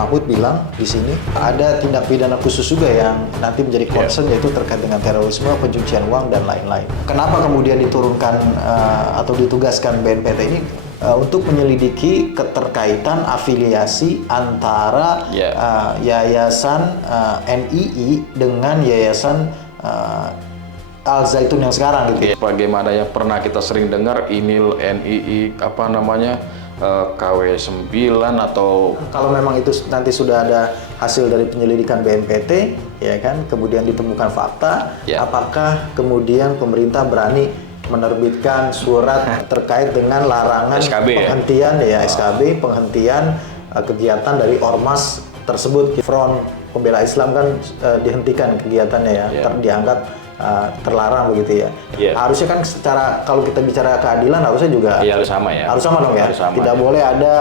Mahfud bilang di sini ada tindak pidana khusus juga yang nanti menjadi concern, yaitu terkait dengan terorisme, pencucian uang dan lain-lain. Kenapa kemudian diturunkan atau ditugaskan BNPT ini untuk menyelidiki keterkaitan afiliasi antara yayasan NII dengan yayasan Al Zaitun yang sekarang gitu. Bagaimana yang pernah kita sering dengar INIL, NII, KW9 atau kalau memang itu nanti sudah ada hasil dari penyelidikan BNPT, ya kan, kemudian ditemukan fakta, apakah kemudian pemerintah berani menerbitkan surat terkait dengan larangan SKB, penghentian SKB penghentian kegiatan dari ormas tersebut. Front Pembela Islam kan dihentikan kegiatannya dianggap terlarang begitu ya. Harusnya kan secara, kalau kita bicara keadilan harusnya juga harus sama ya. Harus sama dong ya. Harus sama, tidak boleh ada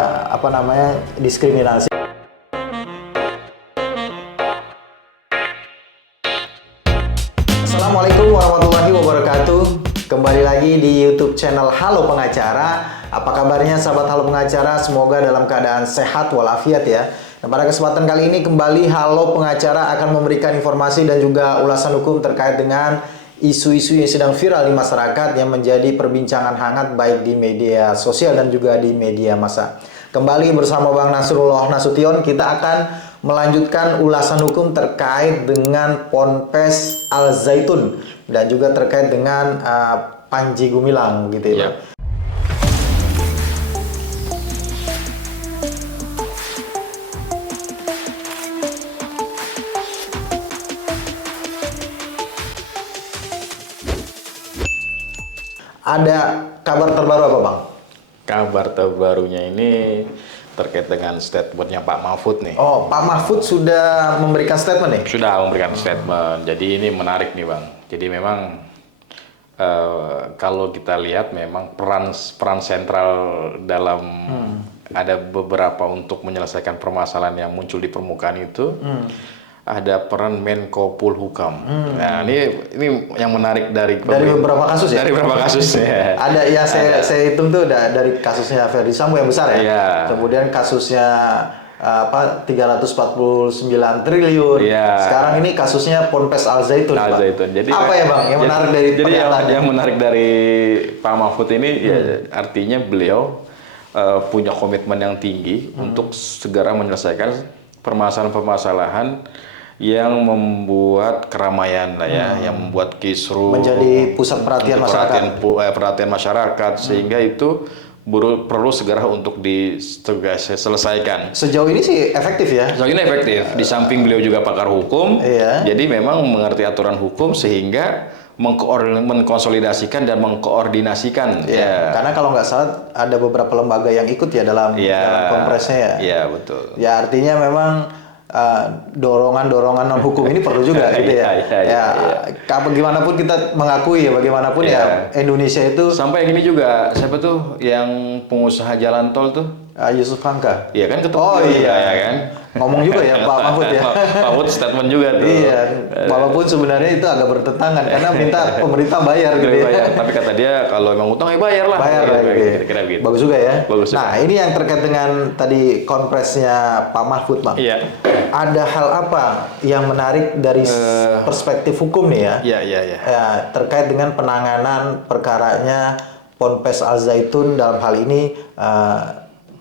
diskriminasi. Assalamualaikum warahmatullahi wabarakatuh. Kembali lagi di YouTube channel Halo Pengacara. Apa kabarnya sahabat Halo Pengacara? Semoga dalam keadaan sehat walafiat ya. Nah, pada kesempatan kali ini kembali Halo Pengacara akan memberikan informasi dan juga ulasan hukum terkait dengan isu-isu yang sedang viral di masyarakat yang menjadi perbincangan hangat baik di media sosial dan juga di media massa. Kembali bersama Bang Nasrullah Nasution, kita akan melanjutkan ulasan hukum terkait dengan Ponpes Al Zaitun dan juga terkait dengan Panji Gumilang gitu ya. Ada kabar terbaru apa, Bang? Kabar terbarunya ini terkait dengan statementnya Pak Mahfud nih. Oh, Pak Mahfud sudah memberikan statement nih? Sudah memberikan statement. Jadi ini menarik nih, Bang. Jadi memang kalau kita lihat memang peran sentral dalam ada beberapa untuk menyelesaikan permasalahan yang muncul di permukaan itu. Ada peran Menko Polhukam. Nah, ini yang menarik dari beberapa kasus ya. Dari beberapa kasus ya. Ada ya, saya hitung tuh dari kasusnya Ferdi Sambo yang besar ya. Kemudian kasusnya 349 triliun. Sekarang ini kasusnya Ponpes Al Zaitun. Jadi apa ya, Bang, yang menarik dari pernyataannya? Yang menarik dari Pak Mahfud ini ya artinya beliau punya komitmen yang tinggi untuk segera menyelesaikan permasalahan-permasalahan yang membuat keramaian lah ya, yang membuat kisruh, menjadi pusat perhatian masyarakat. Perhatian masyarakat, sehingga itu perlu segera untuk diselesaikan. Sejauh ini sih efektif ya? Sejauh ini efektif. Di samping beliau juga pakar hukum, jadi memang mengerti aturan hukum sehingga mengkonsolidasikan dan mengkoordinasikan. Karena kalau nggak salah ada beberapa lembaga yang ikut ya dalam kompresnya ya. Iya, betul. Ya, artinya memang dorongan non hukum ini perlu juga gitu ya. Bagaimanapun kita mengakui ya, bagaimanapun ya Indonesia itu. Sampai gini juga, siapa tuh yang pengusaha jalan tol tuh? Yusuf Hamka. Iya kan, ya kan? Ngomong juga ya Pak Mahfud ya. Pak Mahfud statement juga tuh. Iya, walaupun sebenarnya itu agak bertentangan karena minta pemerintah bayar gitu ya. Tapi kata dia kalau emang utang ya bayar lah. Kira-kira gitu. Bagus juga ya. Bagus nah, ini yang terkait dengan tadi konpresnya Pak Mahfud, Bang. Iya. Ada hal apa yang menarik dari perspektif hukum nih ya? Iya. Terkait dengan penanganan perkaranya Ponpes Al Zaitun, dalam hal ini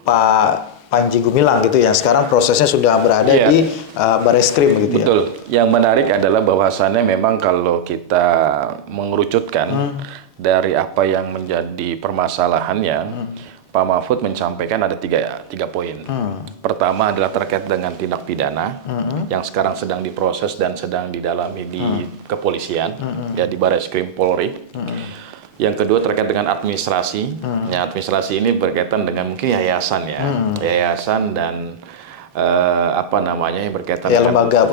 Pak Panji Gumilang gitu, yang sekarang prosesnya sudah berada di Bareskrim begitu. Betul. Yang menarik adalah bahwasannya memang kalau kita mengerucutkan dari apa yang menjadi permasalahannya, Pak Mahfud menyampaikan ada tiga poin. Pertama adalah terkait dengan tindak pidana yang sekarang sedang diproses dan sedang didalami di kepolisian, ya di Bareskrim Polri. Yang kedua terkait dengan administrasi. Ya, administrasi ini berkaitan dengan mungkin yayasan ya, yayasan dan berkaitan dengan lembaga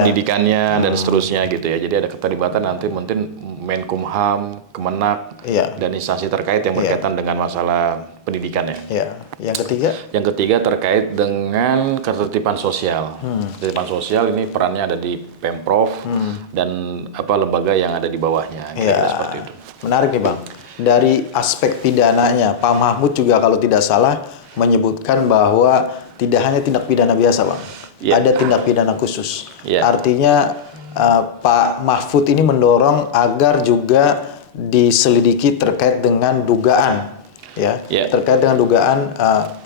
pendidikannya dan seterusnya gitu ya. Jadi ada keterlibatan nanti mungkin Menkumham, Kemenak dan instansi terkait yang berkaitan dengan masalah pendidikan ya. Yang ketiga? Yang ketiga terkait dengan ketertiban sosial. Ketertiban sosial ini perannya ada di Pemprov dan lembaga yang ada di bawahnya. Seperti itu. Menarik nih, Bang. Dari aspek pidananya, Pak Mahfud juga kalau tidak salah menyebutkan bahwa tidak hanya tindak pidana biasa, Bang. Ya. Ada tindak pidana khusus. Ya. Artinya Pak Mahfud ini mendorong agar juga diselidiki terkait dengan dugaan, ya, Ya. terkait dengan dugaan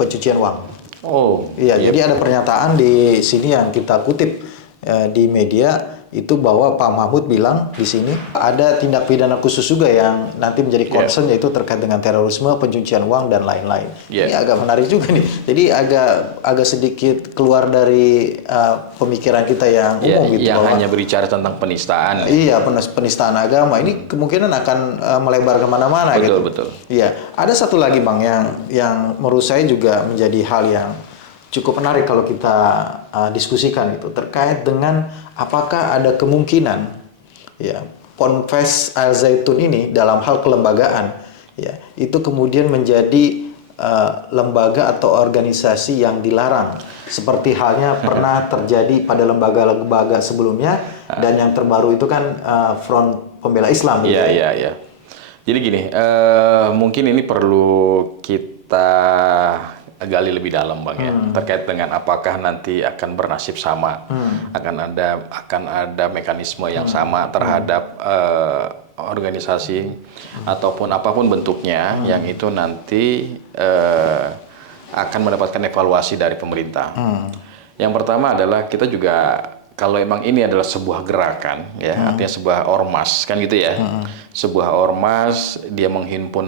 pencucian uang. Oh, Iya, jadi ada pernyataan di sini yang kita kutip di media itu bahwa Pak Mahfud bilang di sini ada tindak pidana khusus juga yang nanti menjadi concern yaitu terkait dengan terorisme, pencucian uang dan lain-lain. Ini agak menarik juga nih. Jadi agak sedikit keluar dari pemikiran kita yang umum gitu yang bahwa hanya berbicara tentang penistaan. iya, penistaan agama ini kemungkinan akan melebar kemana-mana gitu. Betul. Iya, ada satu lagi Bang yang menurut saya juga menjadi hal yang cukup menarik kalau kita diskusikan itu terkait dengan apakah ada kemungkinan ya Ponpes Al Zaitun ini dalam hal kelembagaan ya itu kemudian menjadi lembaga atau organisasi yang dilarang seperti halnya pernah terjadi pada lembaga-lembaga sebelumnya dan yang terbaru itu kan Front Pembela Islam. Iya. Jadi gini, mungkin ini perlu kita gali lebih dalam Bang ya, terkait dengan apakah nanti akan bernasib sama, akan ada mekanisme yang sama terhadap organisasi ataupun apapun bentuknya yang itu nanti akan mendapatkan evaluasi dari pemerintah. Yang pertama adalah kita juga kalau emang ini adalah sebuah gerakan ya, artinya sebuah ormas kan gitu ya. Sebuah ormas dia menghimpun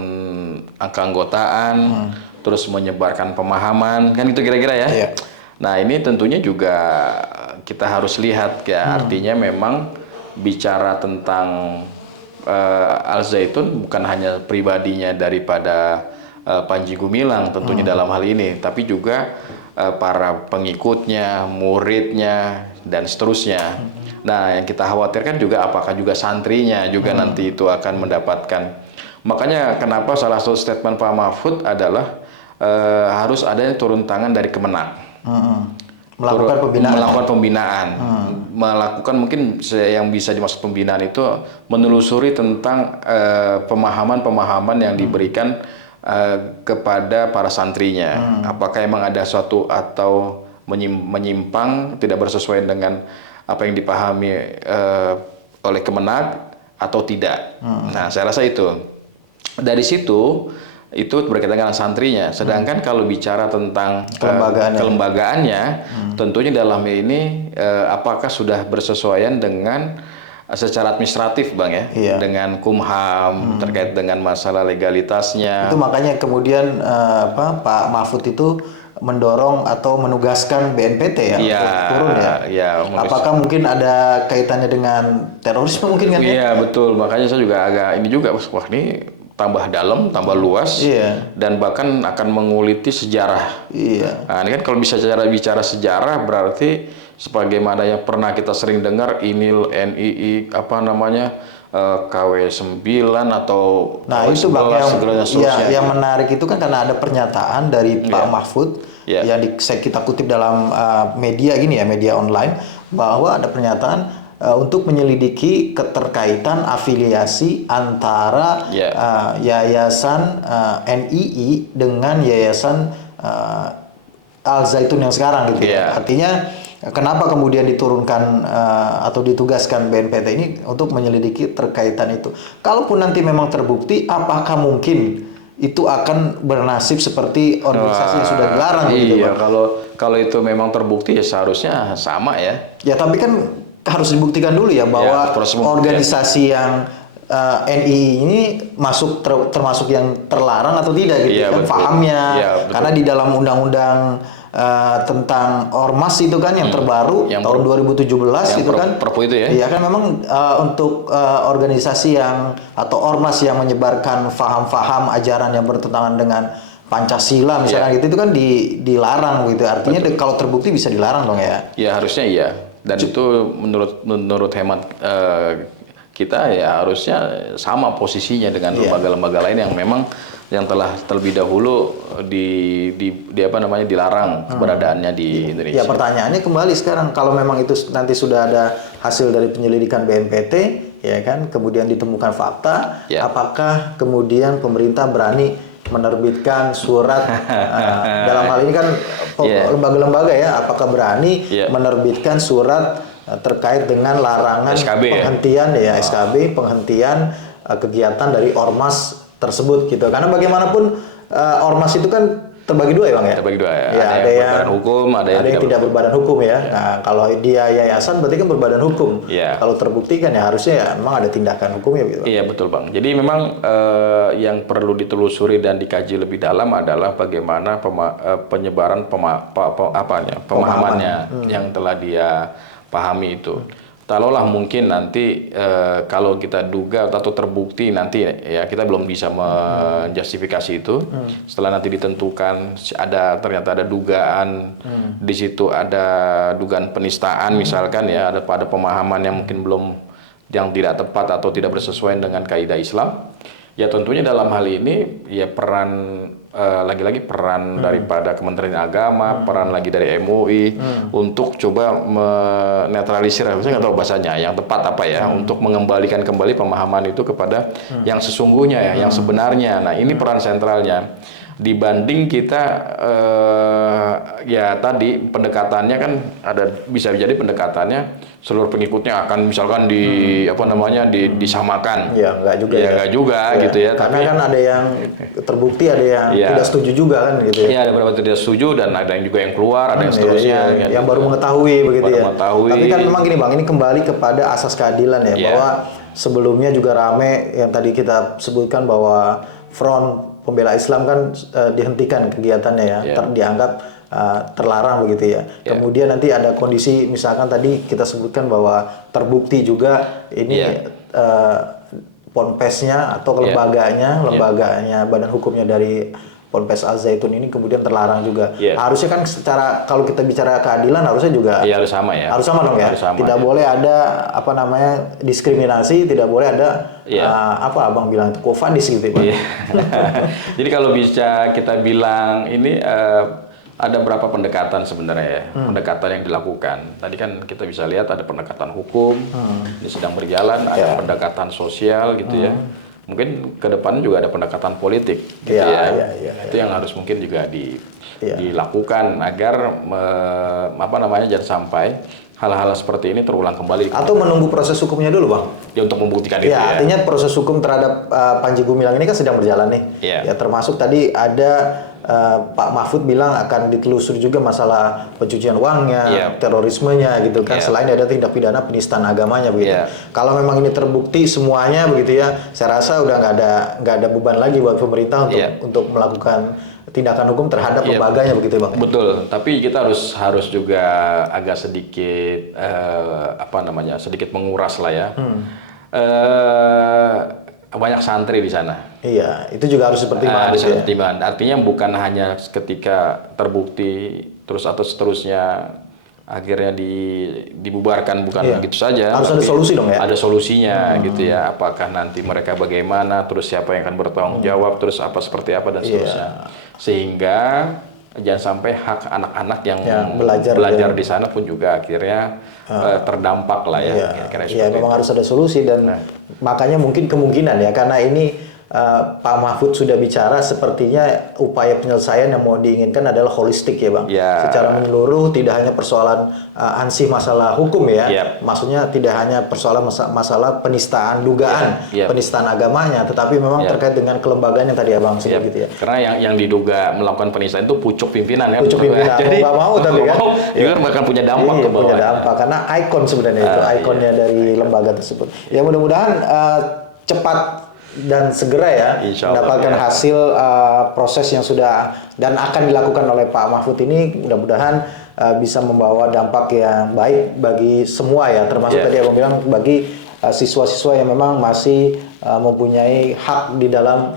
angka anggotaan, terus menyebarkan pemahaman kan gitu kira-kira ya. Iya. Nah, ini tentunya juga kita harus lihat ya, artinya memang bicara tentang Al Zaitun bukan hanya pribadinya daripada Panji Gumilang tentunya dalam hal ini, tapi juga para pengikutnya, muridnya, dan seterusnya. Nah, yang kita khawatirkan juga apakah juga santrinya juga nanti itu akan mendapatkan. Makanya kenapa salah satu statement Pak Mahfud adalah harus adanya turun tangan dari Kemenak. Melakukan pembinaan. Melakukan mungkin yang bisa dimaksud pembinaan itu menelusuri tentang pemahaman-pemahaman yang diberikan kepada para santrinya. Apakah emang ada suatu atau menyimpang, tidak bersesuaian dengan apa yang dipahami oleh Kemenak atau tidak. Nah, saya rasa itu. Dari situ itu berkaitan dengan santrinya. Sedangkan kalau bicara tentang kelembagaannya, tentunya dalam ini apakah sudah bersesuaian dengan secara administratif Bang ya, dengan Kumham terkait dengan masalah legalitasnya. Itu makanya kemudian Pak Mahfud itu mendorong atau menugaskan BNPT ya untuk turun ya. Apakah mungkin ada kaitannya dengan terorisme mungkin kan? Iya betul. Makanya saya juga agak ini juga, wah ini tambah dalam, tambah luas, dan bahkan akan menguliti sejarah. Nah, ini kan kalau bisa bicara sejarah berarti sebagaimana yang pernah kita sering dengar INIL, NII, apa namanya KW 9 atau nah KW itu Bang yang menarik itu kan karena ada pernyataan dari Pak Mahfud yang kita kutip dalam media gini ya, media online, bahwa ada pernyataan untuk menyelidiki keterkaitan afiliasi antara yayasan NII dengan yayasan Al Zaitun yang sekarang gitu ya. Artinya kenapa kemudian diturunkan atau ditugaskan BNPT ini untuk menyelidiki terkaitan itu. Kalaupun nanti memang terbukti, apakah mungkin itu akan bernasib seperti organisasi yang sudah dilarang gitu Iya, kalau itu memang terbukti ya seharusnya sama ya. Ya, tapi kan harus dibuktikan dulu ya bahwa organisasi yang NII ini termasuk yang terlarang atau tidak gitu kan pahamnya. Karena di dalam undang-undang tentang ormas itu kan yang terbaru yang tahun 2017 itu kan Perpu itu ya. Iya kan memang untuk organisasi yang atau ormas yang menyebarkan faham-faham ajaran yang bertentangan dengan Pancasila misalnya gitu itu kan dilarang gitu. Artinya kalau terbukti bisa dilarang dong ya. Ya harusnya iya. Dan itu menurut hemat kita ya harusnya sama posisinya dengan lembaga-lembaga lain yang memang yang telah terlebih dahulu dilarang keberadaannya di Indonesia. Ya pertanyaannya kembali sekarang, kalau memang itu nanti sudah ada hasil dari penyelidikan BNPT ya kan, kemudian ditemukan fakta, apakah kemudian pemerintah berani menerbitkan surat dalam hal ini kan lembaga-lembaga ya, apakah berani menerbitkan surat terkait dengan larangan SKB, penghentian SKB, penghentian kegiatan dari ormas tersebut gitu. Karena bagaimanapun ormas itu kan terbagi dua ya Bang ya? Terbagi dua ya. Ada yang berbadan hukum, ada yang tidak berbadan hukum ya. Nah, kalau dia yayasan berarti kan berbadan hukum. Kalau terbukti kan ya harusnya ya memang ada tindakan hukumnya gitu. Iya betul Bang. Jadi memang yang perlu ditelusuri dan dikaji lebih dalam adalah bagaimana penyebaran pemahamannya yang telah dia pahami itu. Taruhlah mungkin nanti kalau kita duga atau terbukti nanti ya kita belum bisa menjustifikasi itu. Setelah nanti ditentukan ternyata ada dugaan di situ, ada dugaan penistaan misalkan ya, ada pemahaman yang mungkin yang tidak tepat atau tidak bersesuaian dengan kaidah Islam. Ya tentunya dalam hal ini ya lagi-lagi peran daripada Kementerian Agama, peran lagi dari MUI untuk coba menetralisir, saya nggak tahu bahasanya yang tepat apa ya, untuk mengembalikan kembali pemahaman itu kepada yang sesungguhnya ya, yang sebenarnya. Nah ini peran sentralnya. Dibanding kita ya tadi pendekatannya kan bisa jadi pendekatannya seluruh pengikutnya akan misalkan disamakan. Ya enggak juga ya. Enggak juga gitu ya. Karena kan ada yang terbukti, ada yang tidak setuju juga kan gitu ya. Iya, ada beberapa tidak setuju dan ada yang juga yang keluar, ada yang seterusnya. Yang baru mengetahui begitu ya. Tapi kan memang gini Bang, ini kembali kepada asas keadilan ya, bahwa sebelumnya juga rame yang tadi kita sebutkan bahwa Front Pembela Islam kan dihentikan kegiatannya ya, dianggap terlarang begitu ya. Kemudian nanti ada kondisi misalkan tadi kita sebutkan bahwa terbukti juga ini ponpesnya atau lembaganya badan hukumnya dari Ponpes Al Zaitun ini kemudian terlarang juga. Harusnya kan secara kalau kita bicara keadilan harusnya juga harus sama ya. Harus sama dong ya. Tidak boleh ada diskriminasi, tidak boleh ada Abang bilang itu kofadis gitu ya. Jadi kalau bisa kita bilang ini ada berapa pendekatan sebenarnya ya, pendekatan yang dilakukan. Tadi kan kita bisa lihat ada pendekatan hukum, ini sedang berjalan, ada pendekatan sosial gitu ya. Mungkin ke depan juga ada pendekatan politik gitu itu yang harus mungkin juga dilakukan agar jangan sampai hal-hal seperti ini terulang kembali. Atau menunggu proses hukumnya dulu Bang. Ya untuk membuktikan itu ya. Artinya proses hukum terhadap Panji Gumilang ini kan sedang berjalan nih. Ya termasuk tadi ada Pak Mahfud bilang akan ditelusuri juga masalah pencucian uangnya, terorismenya gitu kan. Selain ada tindak pidana penistaan agamanya begitu. Kalau memang ini terbukti semuanya begitu ya, saya rasa udah nggak ada beban lagi buat pemerintah untuk melakukan tindakan hukum terhadap lembaganya begitu Bang. Betul. Tapi kita harus juga agak sedikit sedikit menguras lah ya. Banyak santri di sana. Iya, itu juga harus dipertimbangkan. Artinya bukan hanya ketika terbukti terus atau seterusnya akhirnya dibubarkan, bukan begitu saja. Harus ada solusi dong ya. Ada solusinya gitu ya. Apakah nanti mereka bagaimana, terus siapa yang akan bertanggung jawab, terus seperti apa dan seterusnya. Sehingga jangan sampai hak anak-anak yang belajar di sana pun juga akhirnya terdampak lah ya. Memang harus ada solusi dan makanya mungkin kemungkinan ya karena ini Pak Mahfud sudah bicara sepertinya upaya penyelesaian yang mau diinginkan adalah holistik ya Bang. Secara menyeluruh tidak hanya persoalan ansih masalah hukum ya. Maksudnya tidak hanya persoalan masalah penistaan dugaan penistaan agamanya, tetapi memang terkait dengan kelembagaan yang tadi Abang sebut gitu ya. Karena yang diduga melakukan penistaan itu pucuk pimpinan ya. Pucuk pimpinan. Jadi nggak mau tapi kan. Itu bahkan punya dampak ke bawah. Punya dampak karena ikon sebenarnya itu ikonnya dari lembaga tersebut. Ya mudah-mudahan cepat dan segera ya mendapatkan hasil proses yang sudah dan akan dilakukan oleh Pak Mahfud ini, mudah-mudahan bisa membawa dampak yang baik bagi semua ya, termasuk tadi Abang bilang bagi siswa-siswa yang memang masih mempunyai hak di dalam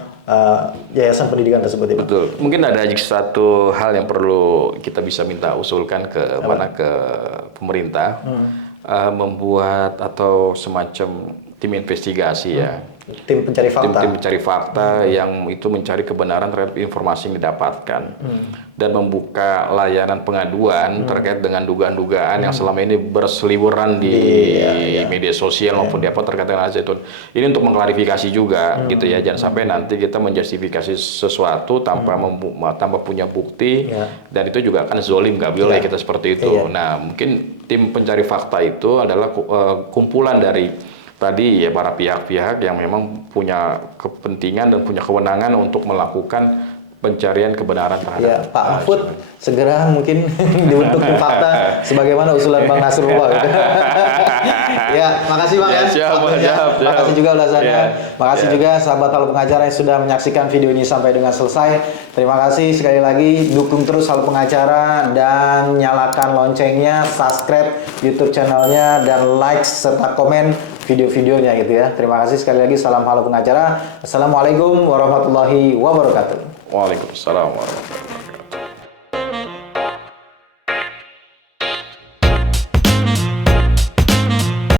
yayasan pendidikan tersebut. Betul. Mungkin ada satu hal yang perlu kita bisa minta usulkan ke pemerintah, membuat atau semacam tim investigasi ya. Tim pencari fakta. Tim pencari fakta yang itu mencari kebenaran terhadap informasi yang didapatkan dan membuka layanan pengaduan terkait dengan dugaan-dugaan yang selama ini berseliweran di media sosial maupun di apa terkait dengan Al-Zaitun. Ini untuk mengklarifikasi juga gitu ya, jangan sampai nanti kita menjustifikasi sesuatu tanpa tanpa punya bukti dan itu juga akan zolim, nggak boleh kita seperti itu. Nah, mungkin tim pencari fakta itu adalah kumpulan dari tadi ya para pihak-pihak yang memang punya kepentingan dan punya kewenangan untuk melakukan pencarian kebenaran terhadap Pak Mahfud segera mungkin dibentuk tim fakta sebagaimana usulan Bang Nasrullah gitu. Ya, makasih Bang ya. Siap. Makasih juga ulasannya. Ya. Makasih juga sahabat Halo Pengacara yang sudah menyaksikan video ini sampai dengan selesai. Terima kasih sekali lagi, dukung terus Halo Pengacara dan nyalakan loncengnya, subscribe YouTube channelnya dan like serta komen video-videonya gitu ya. Terima kasih sekali lagi. Salam Halo Pengacara. Assalamualaikum warahmatullahi wabarakatuh. Waalaikumsalam warahmatullahi wabarakatuh.